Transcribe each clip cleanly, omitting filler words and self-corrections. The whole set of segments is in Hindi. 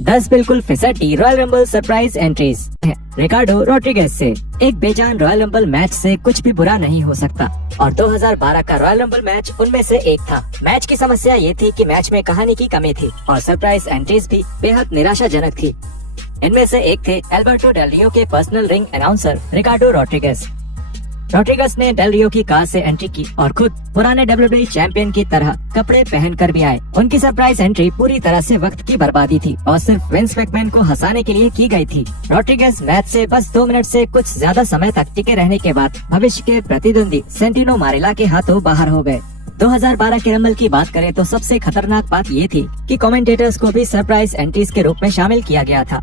10 बिल्कुल फिसड्डी रॉयल रंबल सरप्राइज एंट्रीज है रिकार्डो रोड्रिगेज से। एक बेजान रॉयल रंबल मैच से कुछ भी बुरा नहीं हो सकता और 2012 का रॉयल रंबल मैच उनमें से एक था। मैच की समस्या ये थी कि मैच में कहानी की कमी थी और सरप्राइज एंट्रीज भी बेहद निराशाजनक थी। इनमें से एक थे एल्बर्टो डेल रियो के पर्सनल रिंग अनाउंसर रिकार्डो रोड्रिगेज। रोड्रिगेज ने डेल रियो की कार से एंट्री की और खुद पुराने WWE चैंपियन की तरह कपड़े पहन कर भी आए। उनकी सरप्राइज एंट्री पूरी तरह से वक्त की बर्बादी थी और सिर्फ विंस मैकमैन को हंसाने के लिए की गई थी। रोड्रिगेज मैच से बस 2 मिनट से कुछ ज्यादा समय तक टिके रहने के बाद भविष्य के प्रतिद्वंदी सेंटिनो मारेला के हाथों बाहर हो गए। 2012 के रंबल की बात करें तो सबसे खतरनाक बात ये थी कि कमेंटेटर्स को भी सरप्राइज एंट्रीज के रूप में शामिल किया गया था।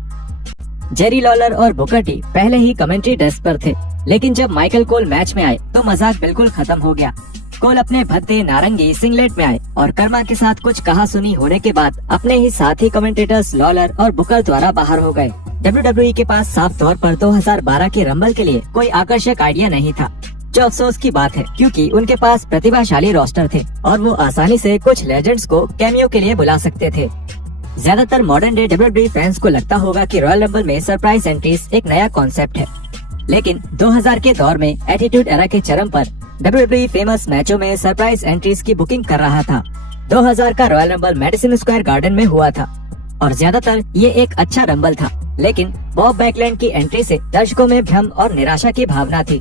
जेरी लॉलर और बुकर टी पहले ही कमेंट्री डेस्क पर थे, लेकिन जब माइकल कोल मैच में आए तो मजाक बिल्कुल खत्म हो गया। कोल अपने भद्दे नारंगी सिंगलेट में आए और कर्मा के साथ कुछ कहा सुनी होने के बाद अपने ही साथी कमेंटेटर्स लॉलर और बुकर द्वारा बाहर हो गए। WWE के पास साफ तौर पर 2012 के रंबल के लिए कोई आकर्षक आइडिया नहीं था, जो अफसोस की बात है क्योंकि उनके पास प्रतिभाशाली रोस्टर थे और वो आसानी से कुछ लेजेंड्स को कैमियो के लिए बुला सकते थे। ज्यादातर मॉडर्न डे WWE फैंस को लगता होगा कि रॉयल रंबल में सरप्राइज एंट्रीज एक नया कॉन्सेप्ट है, लेकिन 2000 के दौर में एटीट्यूड एरा के चरम पर WWE फेमस मैचों में सरप्राइज एंट्रीज की बुकिंग कर रहा था। 2000 का royal rumble Madison Square garden में हुआ था और ज्यादातर ये एक अच्छा रंबल था, लेकिन बॉब बैकलैंड की एंट्री से दर्शकों में भ्रम और निराशा की भावना थी।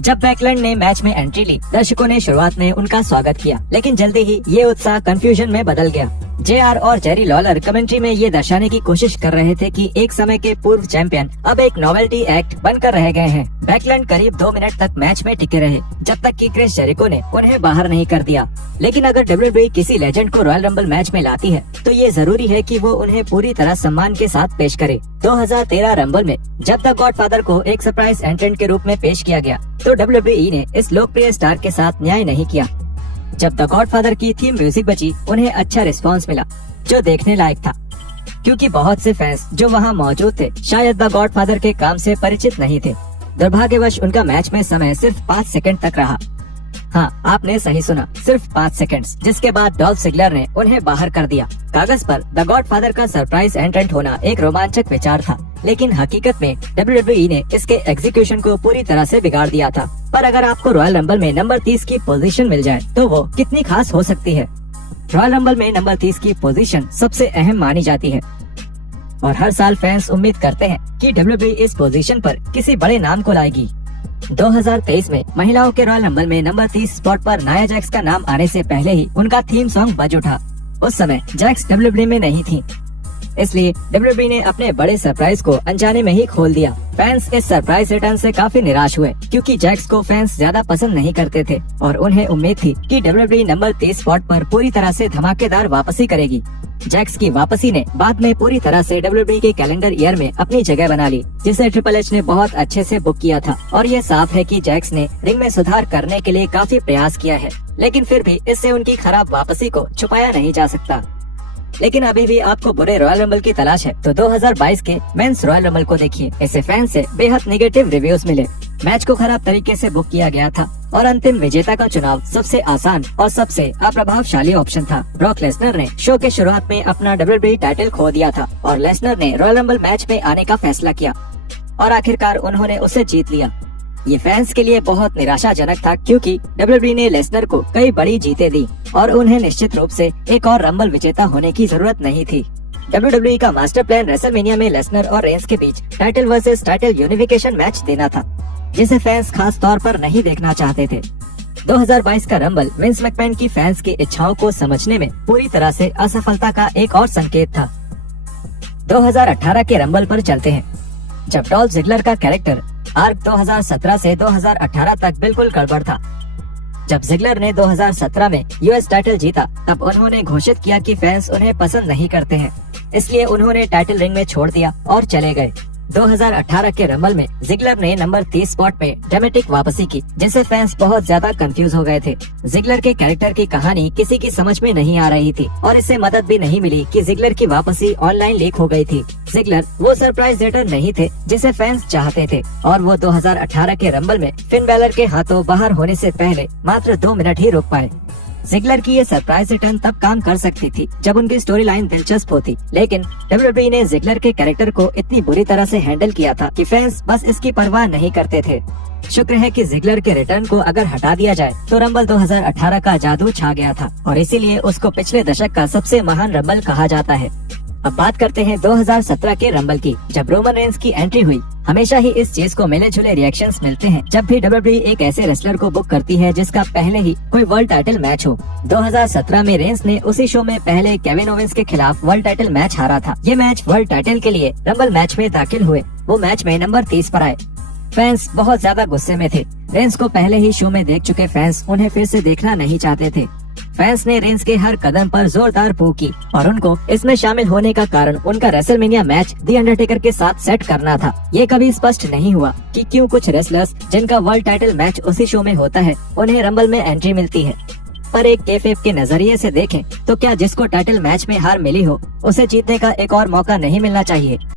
जब बैकलैंड ने मैच में एंट्री ली, दर्शकों ने शुरुआत में उनका स्वागत किया, लेकिन जल्दी ही ये उत्साह कंफ्यूजन में बदल गया। JR और जेरी लॉलर कमेंट्री में ये दर्शाने की कोशिश कर रहे थे कि एक समय के पूर्व चैंपियन अब एक नोवेल्टी एक्ट बनकर रह गए हैं। बैकलैंड करीब 2 मिनट तक मैच में टिके रहे, जब तक कि क्रिस जेरिको ने उन्हें बाहर नहीं कर दिया। लेकिन अगर WWE किसी लेजेंड को रॉयल रंबल मैच में लाती है तो ये जरूरी है कि वो उन्हें पूरी तरह सम्मान के साथ पेश करे। 2013 रंबल में जब द गॉडफादर को एक सरप्राइज एंट्रेंट के रूप में पेश किया गया तो WWE ने इस लोकप्रिय स्टार के साथ न्याय नहीं किया। जब द गॉडफादर की थीम म्यूजिक बजी, उन्हें अच्छा रिस्पांस मिला जो देखने लायक था, क्योंकि बहुत से फैंस जो वहां मौजूद थे शायद द गॉडफादर के काम से परिचित नहीं थे। दुर्भाग्यवश उनका मैच में समय सिर्फ 5 सेकंड तक रहा। हाँ, आपने सही सुना, सिर्फ 5 सेकंड्स, जिसके बाद डॉल्फ जिगलर ने उन्हें बाहर कर दिया। कागज पर द गॉडफादर का सरप्राइज एंट्रेंट होना एक रोमांचक विचार था, लेकिन हकीकत में WWE ने इसके एग्जीक्यूशन को पूरी तरह से बिगाड़ दिया था। पर अगर आपको रॉयल रंबल में नंबर 30 की पोजीशन मिल जाए तो वो कितनी खास हो सकती है। रॉयल रंबल में नंबर 30 की पोजीशन सबसे अहम मानी जाती है और हर साल फैंस उम्मीद करते हैं कि WWE इस पोजीशन पर किसी बड़े नाम को लाएगी। 2023 में महिलाओं के रॉयल रंबल में नंबर 30 स्पॉट पर नाया जैक्स का नाम आने से पहले ही उनका थीम सॉन्ग बज उठा। उस समय जैक्स WWE में नहीं थी, इसलिए WWE ने अपने बड़े सरप्राइज को अनजाने में ही खोल दिया। फैंस इस सरप्राइज रिटर्न से काफी निराश हुए क्योंकि जैक्स को फैंस ज्यादा पसंद नहीं करते थे और उन्हें उम्मीद थी कि WWE नंबर 30 स्पॉट पर पूरी तरह से धमाकेदार वापसी करेगी। जैक्स की वापसी ने बाद में पूरी तरह से WWE के कैलेंडर ईयर में अपनी जगह बना ली, जिसे ट्रिपल एच ने बहुत अच्छे से बुक किया था। और ये साफ है कि जैक्स ने रिंग में सुधार करने के लिए काफी प्रयास किया है, लेकिन फिर भी इससे उनकी खराब वापसी को छुपाया नहीं जा सकता। लेकिन अभी भी आपको बुरे रॉयल रंबल की तलाश है तो 2022 के मेंस रॉयल रंबल को देखिए। इसे फैंस से बेहद नेगेटिव रिव्यूज मिले। मैच को खराब तरीके से बुक किया गया था और अंतिम विजेता का चुनाव सबसे आसान और सबसे अप्रभावशाली ऑप्शन था। ब्रॉक लेसनर ने शो के शुरुआत में अपना WWE टाइटल खो दिया था और लेसनर ने रॉयल रंबल मैच में आने का फैसला किया और आखिरकार उन्होंने उसे जीत लिया। ये फैंस के लिए बहुत निराशाजनक था क्योंकि WWE ने लेसनर को कई बड़ी जीतें दी और उन्हें निश्चित रूप से एक और रंबल विजेता होने की जरूरत नहीं थी। WWE का मास्टर प्लान रेसलमेनिया में लेसनर और रेंस के बीच title versus title unification match देना था, जिसे फैंस खास तौर पर नहीं देखना चाहते थे। 2022 का रंबल विंस मैकमैन की फैंस की इच्छाओं को समझने में पूरी तरह से असफलता का एक और संकेत था। 2018 के रंबल पर चलते हैं, जब डॉल्फ जिगलर का कैरेक्टर आर्क 2017 से 2018 तक बिल्कुल गड़बड़ था। जब जिगलर ने 2017 में US टाइटल जीता, तब उन्होंने घोषित किया कि फैंस उन्हें पसंद नहीं करते हैं, इसलिए उन्होंने टाइटल रिंग में छोड़ दिया और चले गए। 2018 के रंबल में जिगलर ने नंबर 30 स्पॉट में ड्रामेटिक वापसी की, जिससे फैंस बहुत ज्यादा कंफ्यूज हो गए थे। जिगलर के कैरेक्टर की कहानी किसी की समझ में नहीं आ रही थी और इससे मदद भी नहीं मिली कि जिगलर की वापसी ऑनलाइन लीक हो गई थी। जिगलर वो सरप्राइज रिटर्न नहीं थे जिसे फैंस चाहते थे और वो 2018 के रंबल में फिन बैलर के हाथों बाहर होने से पहले मात्र 2 मिनट ही रुक पाए। जिगलर की ये सरप्राइज रिटर्न तब काम कर सकती थी जब उनकी स्टोरी लाइन दिलचस्प होती, लेकिन WWE ने जिगलर के कैरेक्टर को इतनी बुरी तरह से हैंडल किया था कि फैंस बस इसकी परवाह नहीं करते थे। शुक्र है कि जिगलर के रिटर्न को अगर हटा दिया जाए तो रंबल 2018 का जादू छा गया था और इसीलिए उसको पिछले दशक का सबसे महान रंबल कहा जाता है। अब बात करते हैं 2017 के रंबल की, जब रोमन रेंस की एंट्री हुई। हमेशा ही इस चीज को मिले जुले रिएक्शंस मिलते हैं जब भी WWE एक ऐसे रेसलर को बुक करती है जिसका पहले ही कोई वर्ल्ड टाइटल मैच हो। 2017 में रेंस ने उसी शो में पहले केविन ओवेंस के खिलाफ वर्ल्ड टाइटल मैच हारा था। ये मैच वर्ल्ड टाइटल के लिए रंबल मैच में दाखिल हुए। वो मैच में नंबर 30 पर आए। फैंस बहुत ज्यादा गुस्से में थे। रेंस को पहले ही शो में देख चुके फैंस उन्हें फिर से देखना नहीं चाहते थे। फैंस ने रेंस के हर कदम पर जोरदार पू की और उनको इसमें शामिल होने का कारण उनका रेसलमेनिया मैच दी अंडरटेकर के साथ सेट करना था। ये कभी स्पष्ट नहीं हुआ कि क्यों कुछ रेसलर्स जिनका वर्ल्ड टाइटल मैच उसी शो में होता है उन्हें रंबल में एंट्री मिलती है। पर एक केफेब के नजरिए से देखें तो क्या जिसको टाइटल मैच में हार मिली हो उसे जीतने का एक और मौका नहीं मिलना चाहिए?